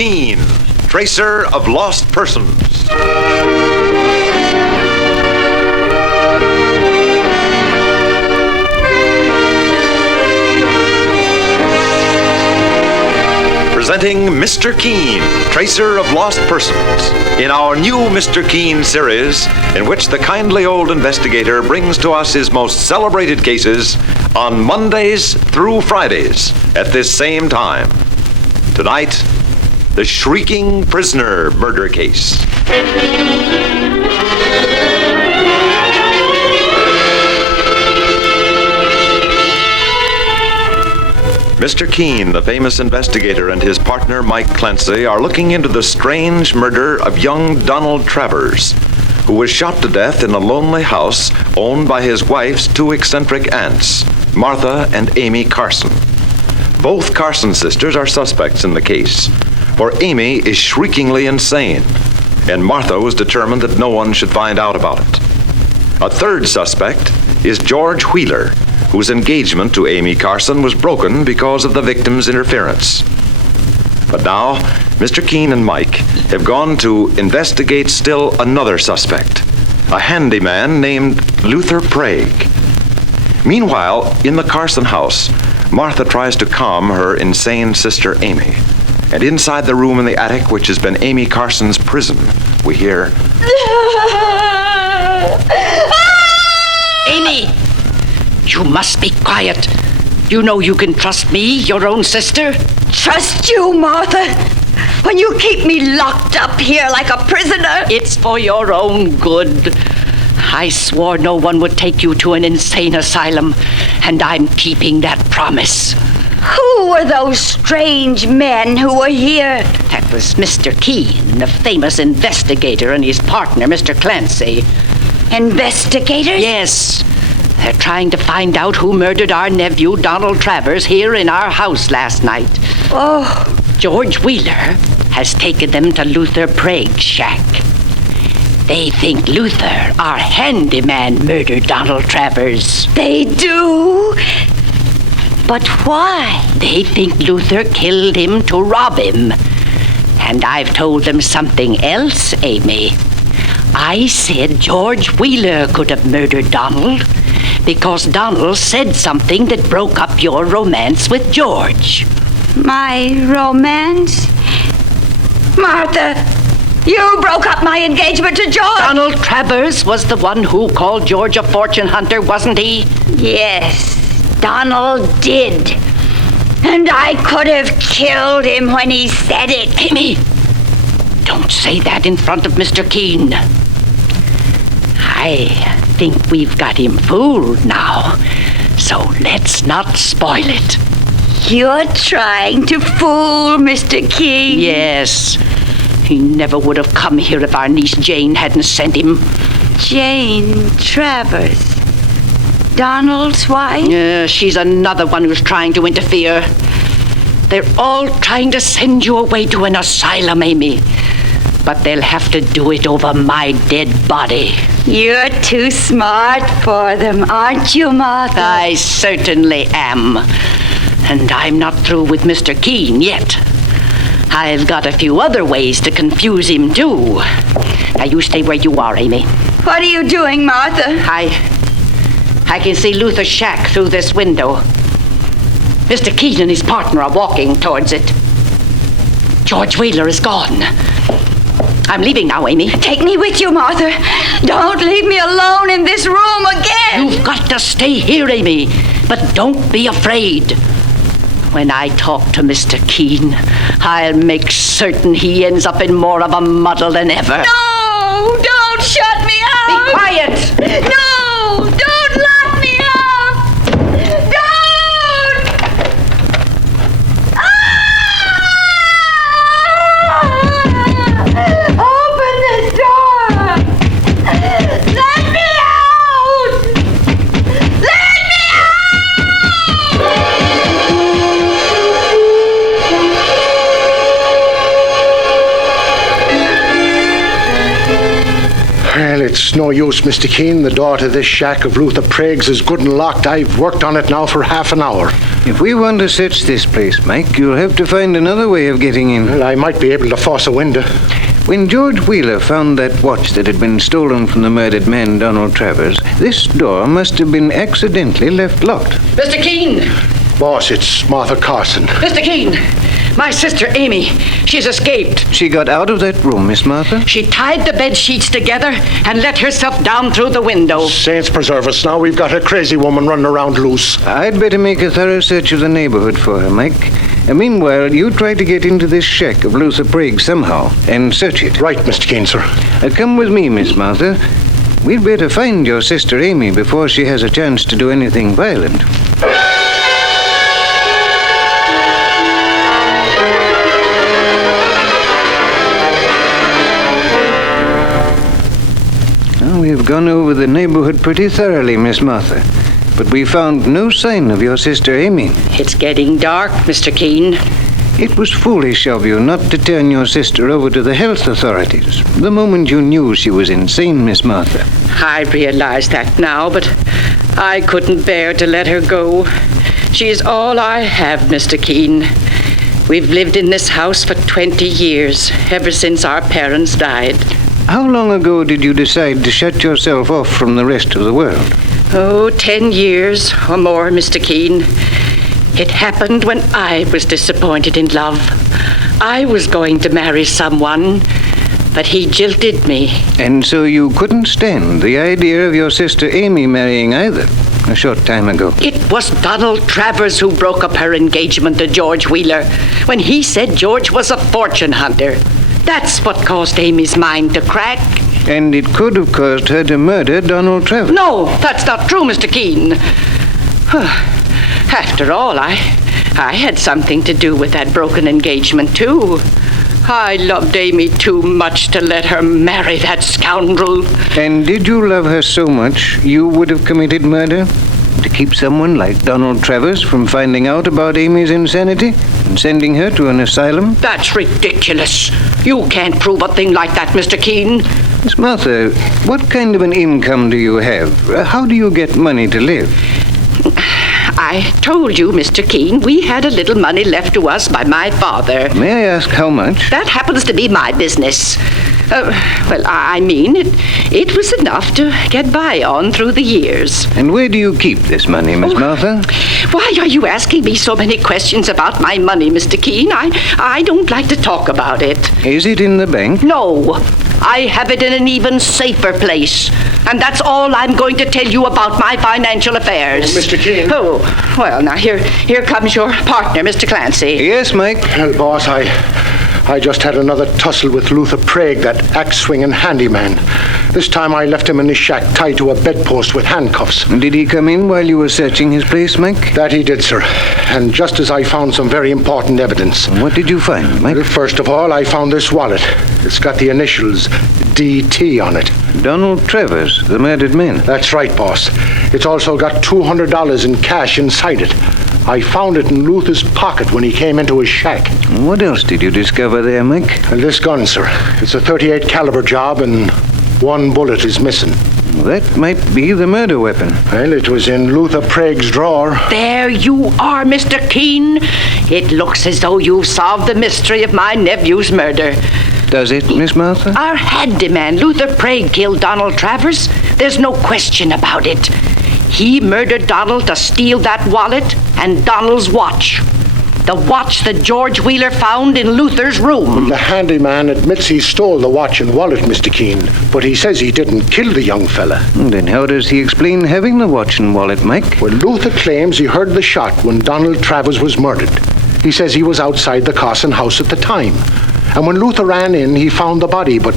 Shrieking, tracer of lost persons. Presenting Mr. Keen, Tracer of Lost Persons, in our new Mr. Keen series, in which the kindly old investigator brings to us his most celebrated cases on Mondays through Fridays at this same time. Tonight, the Shrieking Prisoner murder case. Mr. Keen, the famous investigator, and his partner, Mike Clancy, are looking into the strange murder of young Donald Travers, who was shot to death in a lonely house owned by his wife's two eccentric aunts, Martha and Amy Carson. Both Carson sisters are suspects in the case, for Amy is shriekingly insane, and Martha was determined that no one should find out about it. A third suspect is George Wheeler, whose engagement to Amy Carson was broken because of the victim's interference. But now, Mr. Keen and Mike have gone to investigate still another suspect, a handyman named Luther Prague. Meanwhile, in the Carson house, Martha tries to calm her insane sister Amy. And inside the room in the attic, which has been Amy Carson's prison, we hear... Amy! You must be quiet. You know you can trust me, your own sister. Trust you, Martha? When you keep me locked up here like a prisoner? It's for your own good. I swore no one would take you to an insane asylum, and I'm keeping that promise. Who were those strange men who were here? That was Mr. Keen, the famous investigator, and his partner, Mr. Clancy. Investigators? Yes. They're trying to find out who murdered our nephew, Donald Travers, here in our house last night. Oh. George Wheeler has taken them to Luther Prague's shack. They think Luther, our handyman, murdered Donald Travers. They do? But why? They think Luther killed him to rob him. And I've told them something else, Amy. I said George Wheeler could have murdered Donald because Donald said something that broke up your romance with George. My romance? Martha, you broke up my engagement to George. Donald Travers was the one who called George a fortune hunter, wasn't he? Yes, Donald did. And I could have killed him when he said it. Amy, don't say that in front of Mr. Keen. I think we've got him fooled now, so let's not spoil it. You're trying to fool Mr. Keen? Yes. He never would have come here if our niece Jane hadn't sent him. Jane Travers? Donald's wife? She's another one who's trying to interfere. They're all trying to send you away to an asylum, Amy. But they'll have to do it over my dead body. You're too smart for them, aren't you, Martha? I certainly am. And I'm not through with Mr. Keen yet. I've got a few other ways to confuse him, too. Now, you stay where you are, Amy. What are you doing, Martha? I can see Luther's shack through this window. Mr. Keen and his partner are walking towards it. George Wheeler is gone. I'm leaving now, Amy. Take me with you, Martha. Don't leave me alone in this room again. You've got to stay here, Amy. But don't be afraid. When I talk to Mr. Keen, I'll make certain he ends up in more of a muddle than ever. No! Don't shut me out! Be quiet! No! Don't lock me up! Don't! Open this door! Let me out! Let me out! Well, it's no use, Mr. Keane. The door to this shack of Luther Prague's is good and locked. I've worked on it now for half an hour. If we want to search this place, Mike, you'll have to find another way of getting in. Well, I might be able to force a window. When George Wheeler found that watch that had been stolen from the murdered man, Donald Travers, this door must have been accidentally left locked. Mr. Keane! Boss, it's Martha Carson. Mr. Keane! My sister, Amy. She's escaped. She got out of that room, Miss Martha? She tied the bed sheets together and let herself down through the window. Saints preserve us. Now we've got a crazy woman running around loose. I'd better make a thorough search of the neighborhood for her, Mike. And meanwhile, you try to get into this shack of Luther Prague somehow and search it. Right, Mr. Keane, sir. Come with me, Miss Martha. We'd better find your sister Amy before she has a chance to do anything violent. We've gone over the neighborhood pretty thoroughly, Miss Martha, but we found no sign of your sister Amy. It's getting dark, Mr. Keane. It was foolish of you not to turn your sister over to the health authorities the moment you knew she was insane, Miss Martha. I realize that now, but I couldn't bear to let her go. She's all I have, Mr. Keane. We've lived in this house for 20 years, ever since our parents died. How long ago did you decide to shut yourself off from the rest of the world? Oh, 10 years or more, Mr. Keane. It happened when I was disappointed in love. I was going to marry someone, but he jilted me. And so you couldn't stand the idea of your sister Amy marrying either, a short time ago. It was Donald Travers who broke up her engagement to George Wheeler when he said George was a fortune hunter. That's what caused Amy's mind to crack. And it could have caused her to murder Donald Travers. No, that's not true, Mr. Keane. After all, I had something to do with that broken engagement, too. I loved Amy too much to let her marry that scoundrel. And did you love her so much you would have committed murder? To keep someone like Donald Travers from finding out about Amy's insanity and sending her to an asylum? That's ridiculous. You can't prove a thing like that, Mr. Keane. Miss Martha, what kind of an income do you have? How do you get money to live? I told you, Mr. Keane, we had a little money left to us by my father. May I ask how much? That happens to be my business. It was enough to get by on through the years. And where do you keep this money, Miss Martha? Why are you asking me so many questions about my money, Mr. Keane? I don't like to talk about it. Is it in the bank? No. I have it in an even safer place. And that's all I'm going to tell you about my financial affairs. Oh, Mr. Keane. Oh, well, now here comes your partner, Mr. Clancy. Yes, Mike? Well, boss, I just had another tussle with Luther Prague, that axe-swinging handyman. This time I left him in his shack tied to a bedpost with handcuffs. Did he come in while you were searching his place, Mike? That he did, sir. And just as I found some very important evidence. What did you find, Mike? Well, first of all, I found this wallet. It's got the initials DT on it. Donald Travers, the murdered man. That's right, boss. It's also got $200 in cash inside it. I found it in Luther's pocket when he came into his shack. What else did you discover there, Mike? Well, this gun, sir. It's a .38 caliber job, and one bullet is missing. That might be the murder weapon. Well, it was in Luther Prague's drawer. There you are, Mr. Keane. It looks as though you've solved the mystery of my nephew's murder. Does it, Miss Martha? Our handyman, Luther Prague, killed Donald Travers. There's no question about it. He murdered Donald to steal that wallet and Donald's watch. The watch that George Wheeler found in Luther's room. The handyman admits he stole the watch and wallet, Mr. Keane, but he says he didn't kill the young fella. Then how does he explain having the watch and wallet, Mike? Well, Luther claims he heard the shot when Donald Travers was murdered. He says he was outside the Carson house at the time. And when Luther ran in, he found the body, but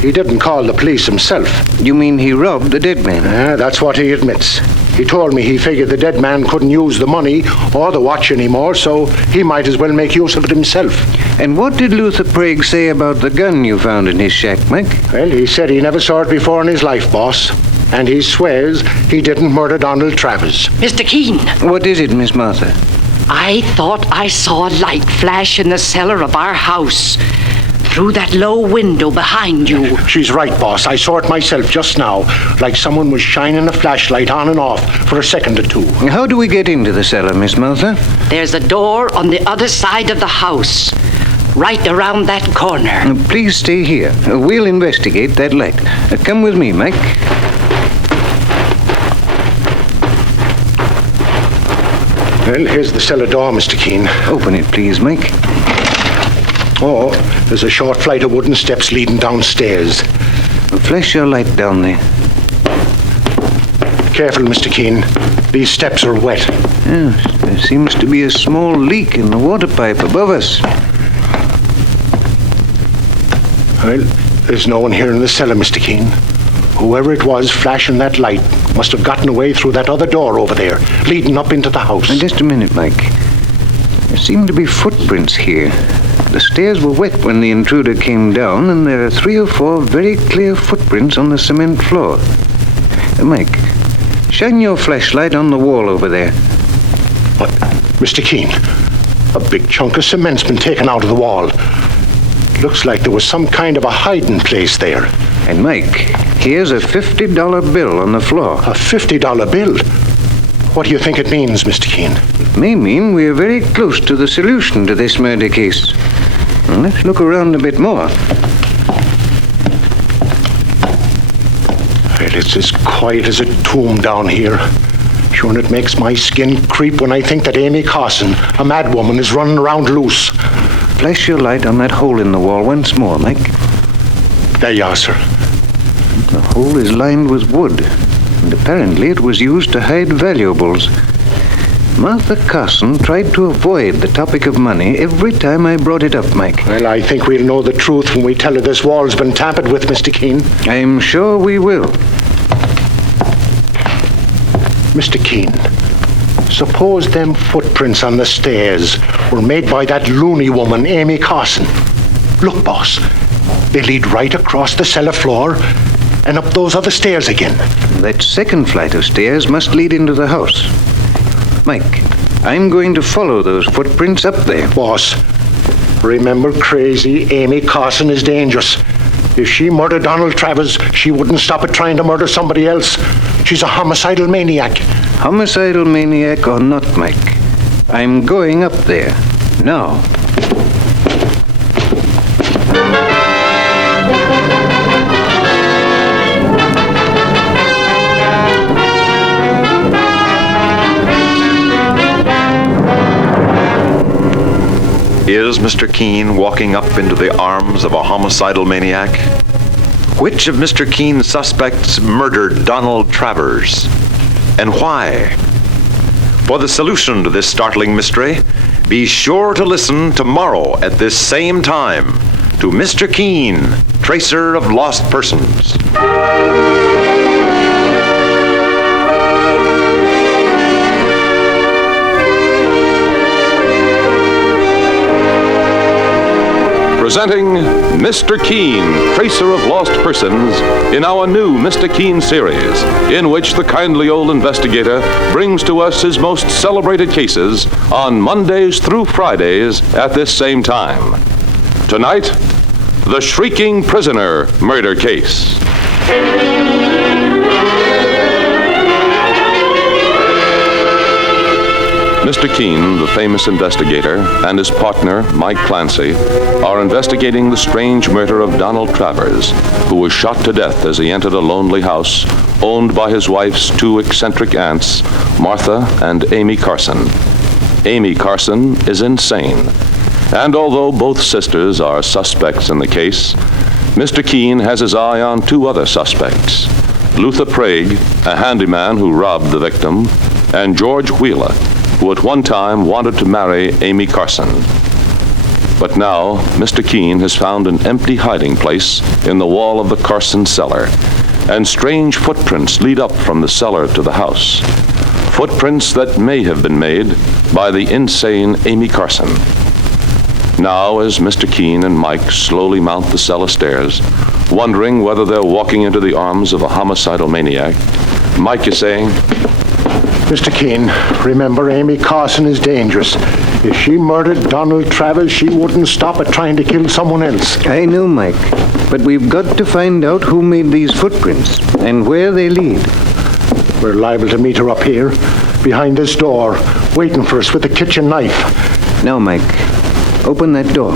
he didn't call the police himself. You mean he robbed the dead man? That's what he admits. He told me he figured the dead man couldn't use the money or the watch anymore, so he might as well make use of it himself. And what did Luther Prague say about the gun you found in his shack, Mike? Well, he said he never saw it before in his life, boss. And he swears he didn't murder Donald Travers. Mr. Keane. What is it, Miss I thought I saw a light flash in the cellar of our house. through that low window behind you. She's right, boss. I saw it myself just now, like someone was shining a flashlight on and off for a second or two. How do we get into the cellar, Miss Martha? There's a door on the other side of the house, right around that corner. Please stay here. We'll investigate that light. Come with me, Mike. Well, here's the cellar door, Mr. Keene. Open it, please, Mike. Oh, there's a short flight of wooden steps leading downstairs. Flash your light down there. Careful, Mr. Keene. These steps are wet. Yes, there seems to be a small leak in the water pipe above us. Well, there's no one here in the cellar, Mr. Keene. Whoever it was flashing that light must have gotten away through that other door over there, leading up into the house. Just a minute, Mike. There seem to be footprints here. The stairs were wet when the intruder came down, and there are 3 or 4 very clear footprints on the cement floor. Mike, shine your flashlight on the wall over there. What? Mr. Keene, a big chunk of cement's been taken out of the wall. Looks like there was some kind of a hiding place there. And Mike, here's a $50 bill on the floor. A $50 bill? What do you think it means, Mr. Keene? It may mean we're very close to the solution to this murder case. Well, let's look around a bit more. Well, it's as quiet as a tomb down here. Sure, and it makes my skin creep when I think that Amy Carson, a madwoman, is running around loose. Flash your light on that hole in the wall once more, Mike. There you are, sir. The hole is lined with wood, and apparently it was used to hide valuables. Martha Carson tried to avoid the topic of money every time I brought it up, Mike. Well, I think we'll know the truth when we tell her this wall's been tampered with, Mr. Keene. I'm sure we will. Mr. Keene, suppose them footprints on the stairs were made by that loony woman, Amy Carson. Look, boss, they lead right across the cellar floor and up those other stairs again. That second flight of stairs must lead into the house. Mike, I'm going to follow those footprints up there. Boss, remember crazy Amy Carson is dangerous. If she murdered Donald Travers, she wouldn't stop at trying to murder somebody else. She's a homicidal maniac. Homicidal maniac or not, Mike, I'm going up there now. Is Mr. Keene walking up into the arms of a homicidal maniac? Which of Mr. Keene's suspects murdered Donald Travers? And why? For the solution to this startling mystery, be sure to listen tomorrow at this same time to Mr. Keene, Tracer of Lost Persons. Presenting Mr. Keene, Tracer of Lost Persons, in our new Mr. Keene series, in which the kindly old investigator brings to us his most celebrated cases on Mondays through Fridays at this same time. Tonight, the Shrieking Prisoner murder case. Mr. Keene, the famous investigator, and his partner, Mike Clancy, are investigating the strange murder of Donald Travers, who was shot to death as he entered a lonely house owned by his wife's 2 eccentric aunts, Martha and Amy Carson. Amy Carson is insane, and although both sisters are suspects in the case, Mr. Keene has his eye on 2 other suspects, Luther Prague, a handyman who robbed the victim, and George Wheeler, who at one time wanted to marry Amy Carson. But now, Mr. Keene has found an empty hiding place in the wall of the Carson cellar, and strange footprints lead up from the cellar to the house. Footprints that may have been made by the insane Amy Carson. Now, as Mr. Keene and Mike slowly mount the cellar stairs, wondering whether they're walking into the arms of a homicidal maniac, Mike is saying, Mr. Keene, remember Amy Carson is dangerous. If she murdered Donald Travers, she wouldn't stop at trying to kill someone else. I know, Mike. But we've got to find out who made these footprints and where they lead. We're liable to meet her up here, behind this door, waiting for us with the kitchen knife. Now, Mike, open that door.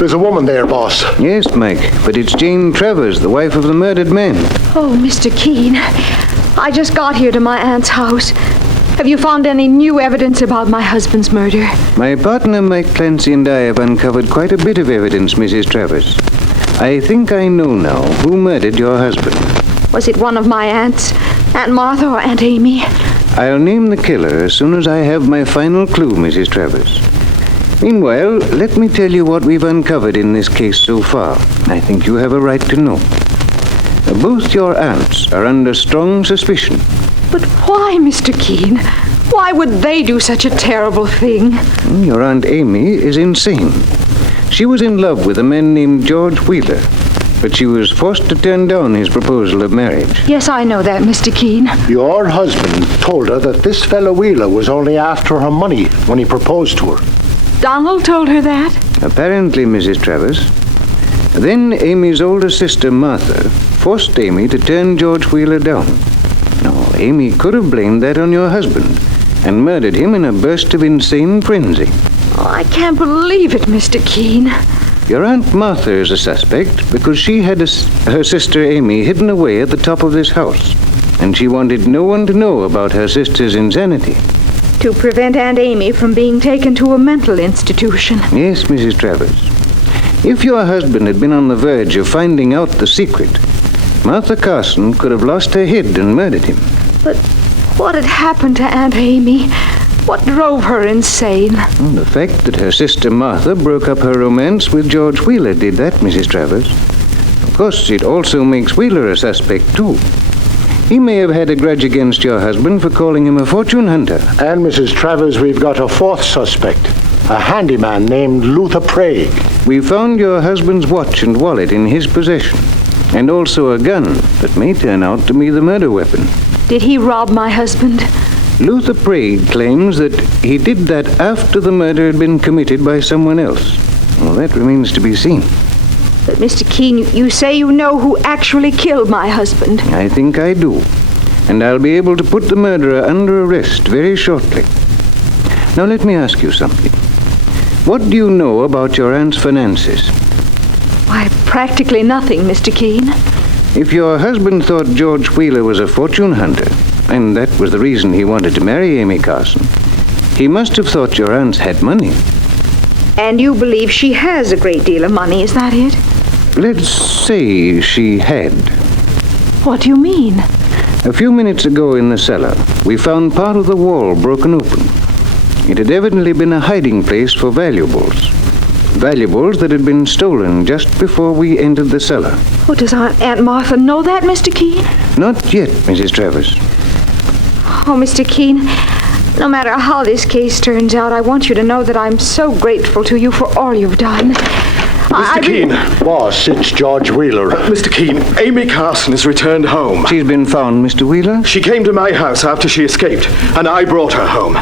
There's a woman there, boss. Yes, Mike, but it's Jane Travers, the wife of the murdered man. Oh, Mr. Keene, I just got here to my aunt's house. Have you found any new evidence about my husband's murder? My partner, Mike Clancy, and I have uncovered quite a bit of evidence, Mrs. Travers. I think I know now who murdered your husband. Was it one of my aunts, Aunt Martha or Aunt Amy? I'll name the killer as soon as I have my final clue, Mrs. Travers. Meanwhile, let me tell you what we've uncovered in this case so far. I think you have a right to know. Both your aunts are under strong suspicion. But why, Mr. Keene? Why would they do such a terrible thing? Your Aunt Amy is insane. She was in love with a man named George Wheeler, but she was forced to turn down his proposal of marriage. Yes, I know that, Mr. Keene. Your husband told her that this fellow Wheeler was only after her money when he proposed to her. Donald told her that? Apparently, Mrs. Travers. Then Amy's older sister, Martha, forced Amy to turn George Wheeler down. Now, Amy could have blamed that on your husband and murdered him in a burst of insane frenzy. Oh, I can't believe it, Mr. Keene. Your Aunt Martha is a suspect because she had her sister Amy hidden away at the top of this house, and she wanted no one to know about her sister's insanity. To prevent Aunt Amy from being taken to a mental institution. Yes, Mrs. Travers. If your husband had been on the verge of finding out the secret, Martha Carson could have lost her head and murdered him. But what had happened to Aunt Amy? What drove her insane? The fact that her sister Martha broke up her romance with George Wheeler did that, Mrs. Travers. Of course, it also makes Wheeler a suspect, too. He may have had a grudge against your husband for calling him a fortune hunter. And, Mrs. Travers, we've got a fourth suspect, a handyman named Luther Prague. We found your husband's watch and wallet in his possession, and also a gun that may turn out to be the murder weapon. Did he rob my husband? Luther Prague claims that he did that after the murder had been committed by someone else. Well, that remains to be seen. But, Mr. Keene, you say you know who actually killed my husband. I think I do. And I'll be able to put the murderer under arrest very shortly. Now, let me ask you something. What do you know about your aunt's finances? Why, practically nothing, Mr. Keene. If your husband thought George Wheeler was a fortune hunter, and that was the reason he wanted to marry Amy Carson, he must have thought your aunt had money. And you believe she has a great deal of money, is that it? Let's say she had. What do you mean? A few minutes ago in the cellar, we found part of the wall broken open. It had evidently been a hiding place for valuables. Valuables that had been stolen just before we entered the cellar. Oh, does Aunt Martha know that, Mr. Keene? Not yet, Mrs. Travers. Oh, Mr. Keene, no matter how this case turns out, I want you to know that I'm so grateful to you for all you've done. Mr. Keene. Boss, it's George Wheeler. Mr. Keene, Amy Carson has returned home. She's been found, Mr. Wheeler? She came to my house after she escaped, and I brought her home.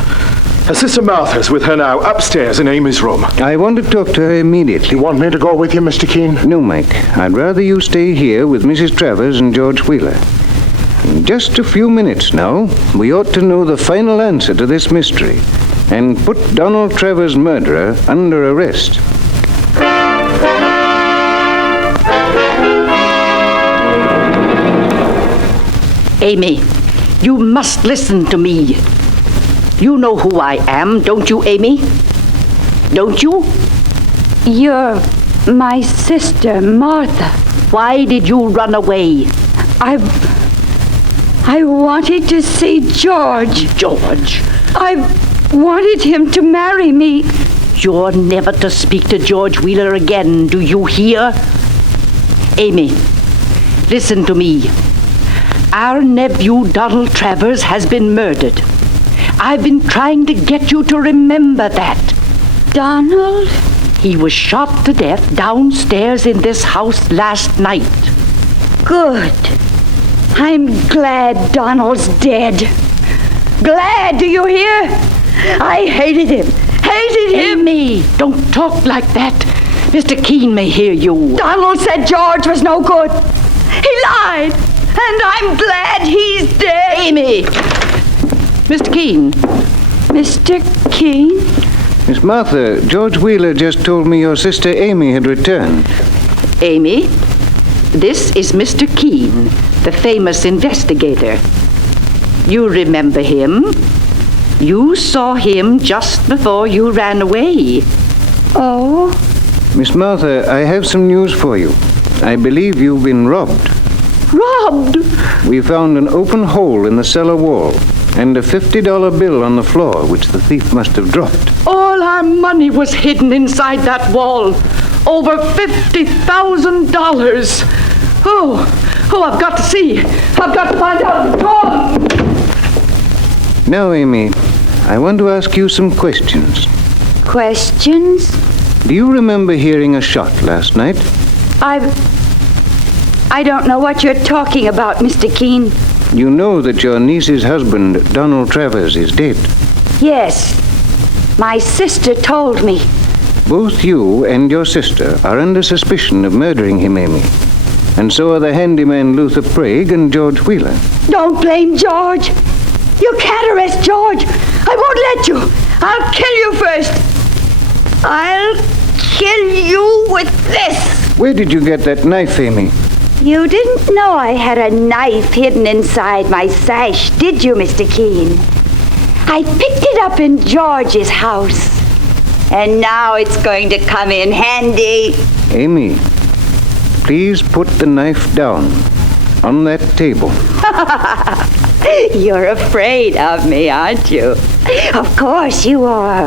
Her sister Martha's with her now upstairs in Amy's room. I want to talk to her immediately. You want me to go with you, Mr. Keene? No, Mike. I'd rather you stay here with Mrs. Travers and George Wheeler. In just a few minutes now, we ought to know the final answer to this mystery and put Donald Travers' murderer under arrest. Amy, you must listen to me. You know who I am, don't you, Amy? Don't you? You're my sister, Martha. Why did you run away? I wanted to see George. George? I wanted him to marry me. You're never to speak to George Wheeler again, do you hear? Amy, listen to me. Our nephew, Donald Travers, has been murdered. I've been trying to get you to remember that. Donald? He was shot to death downstairs in this house last night. Good. I'm glad Donald's dead. Glad, do you hear? I hated him. Hated him. Amy, don't talk like that. Mr. Keene may hear you. Donald said George was no good. He lied. And I'm glad he's dead. Amy! Mr. Keene. Mr. Keene? Miss Martha, George Wheeler just told me your sister Amy had returned. Amy, this is Mr. Keene, the famous investigator. You remember him? You saw him just before you ran away. Oh? Miss Martha, I have some news for you. I believe you've been robbed. Robbed? We found an open hole in the cellar wall and a $50 bill on the floor, which the thief must have dropped. All our money was hidden inside that wall. Over $50,000. Oh, I've got to see. I've got to find out. Go on. Now, Amy, I want to ask you some questions. Questions? Do you remember hearing a shot last night? I don't know what you're talking about, Mr. Keene. You know that your niece's husband, Donald Travers, is dead. Yes. My sister told me. Both you and your sister are under suspicion of murdering him, Amy. And so are the handyman Luther Prague and George Wheeler. Don't blame George. You can't arrest George. I won't let you. I'll kill you first. I'll kill you with this. Where did you get that knife, Amy? You didn't know I had a knife hidden inside my sash, did you, Mr. Keene? I picked it up in George's house. And now it's going to come in handy. Amy, please put the knife down on that table. You're afraid of me, aren't you? Of course you are.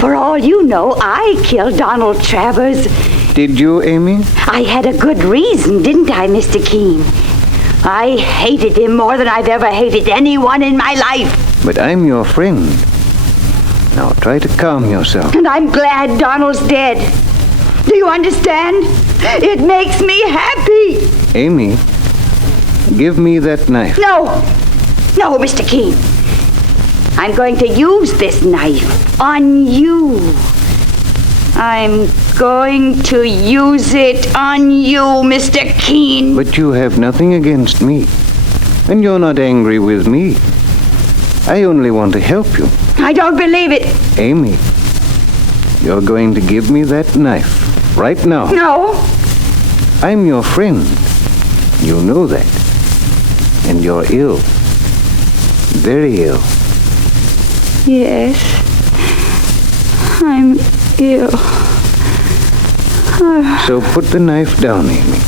For all you know, I killed Donald Travers. Did you, Amy? I had a good reason, didn't I, Mr. Keene? I hated him more than I've ever hated anyone in my life. But I'm your friend. Now try to calm yourself. And I'm glad Donald's dead. Do you understand? It makes me happy. Amy, give me that knife. No, Mr. Keene. I'm going to use this knife on you. I'm going to use it on you, Mr. Keene. But you have nothing against me. And you're not angry with me. I only want to help you. I don't believe it. Amy, you're going to give me that knife right now. No. I'm your friend. You know that. And you're ill. Very ill. Yes. I'm ill. So put the knife down, Amy.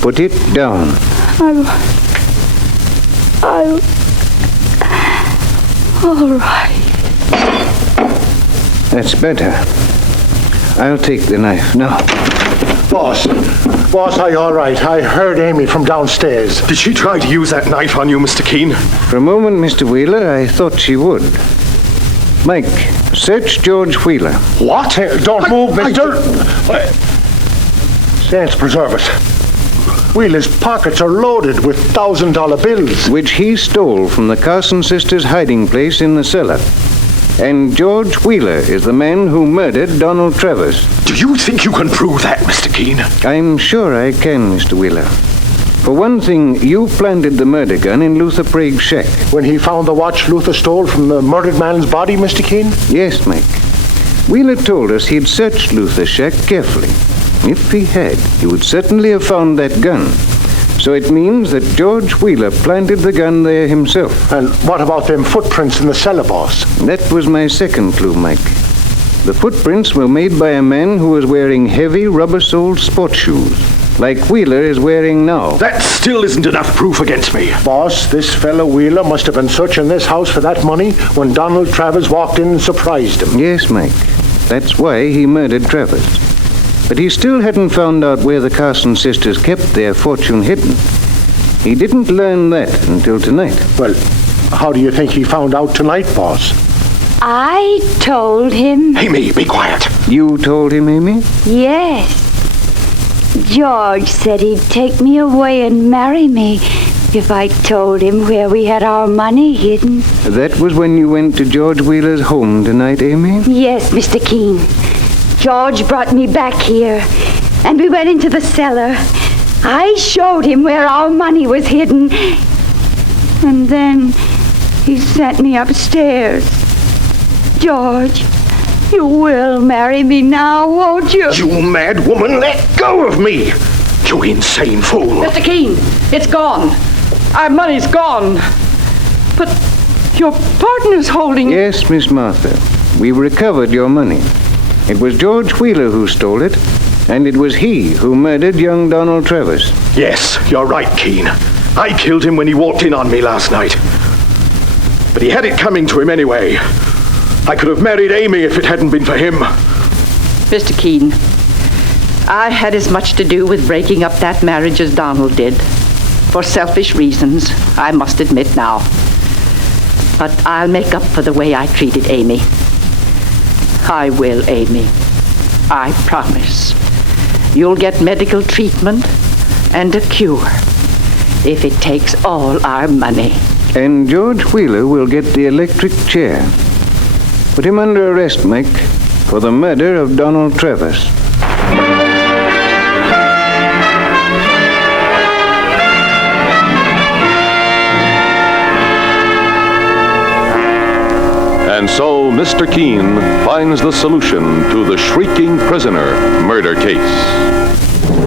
Put it down. I'll... All right. That's better. I'll take the knife now. Boss, are you all right? I heard Amy from downstairs. Did she try to use that knife on you, Mr. Keene? For a moment, Mr. Wheeler, I thought she would. Mike, search George Wheeler. What? Don't move, mister. Saints preserve us. Wheeler's pockets are loaded with $1,000 bills. Which he stole from the Carson sisters' hiding place in the cellar. And George Wheeler is the man who murdered Donald Travers. Do you think you can prove that, Mr. Keene? I'm sure I can, Mr. Wheeler. For one thing, you planted the murder gun in Luther Prague's shack. When he found the watch Luther stole from the murdered man's body, Mr. Keene? Yes, Mike. Wheeler told us he'd searched Luther's shack carefully. If he had, he would certainly have found that gun. So it means that George Wheeler planted the gun there himself. And what about them footprints in the cellar, boss? That was my second clue, Mike. The footprints were made by a man who was wearing heavy rubber-soled sports shoes, like Wheeler is wearing now. That still isn't enough proof against me. Boss, this fellow Wheeler must have been searching this house for that money when Donald Travers walked in and surprised him. Yes, Mike. That's why he murdered Travers. But he still hadn't found out where the Carson sisters kept their fortune hidden. He didn't learn that until tonight. Well, how do you think he found out tonight, boss? I told him. Amy, be quiet. You told him, Amy? Yes. George said he'd take me away and marry me if I told him where we had our money hidden? That was when you went to George Wheeler's home tonight, Amy? Yes, Mr. Keene. George brought me back here, and we went into the cellar. I showed him where our money was hidden, and then he sent me upstairs. George, you will marry me now, won't you? You mad woman, let go of me! You insane fool! Mr. Keene, it's gone. Our money's gone. But your partner's holding... Yes, Miss Martha. We recovered your money. It was George Wheeler who stole it, and it was he who murdered young Donald Travers. Yes, you're right, Keene. I killed him when he walked in on me last night. But he had it coming to him anyway. I could have married Amy if it hadn't been for him. Mr. Keene, I had as much to do with breaking up that marriage as Donald did. For selfish reasons, I must admit now. But I'll make up for the way I treated Amy. I will, Amy. I promise. You'll get medical treatment and a cure if it takes all our money. And George Wheeler will get the electric chair. Put him under arrest, Mike, for the murder of Donald Travers. And so Mr. Keene finds the solution to the Shrieking Prisoner murder case.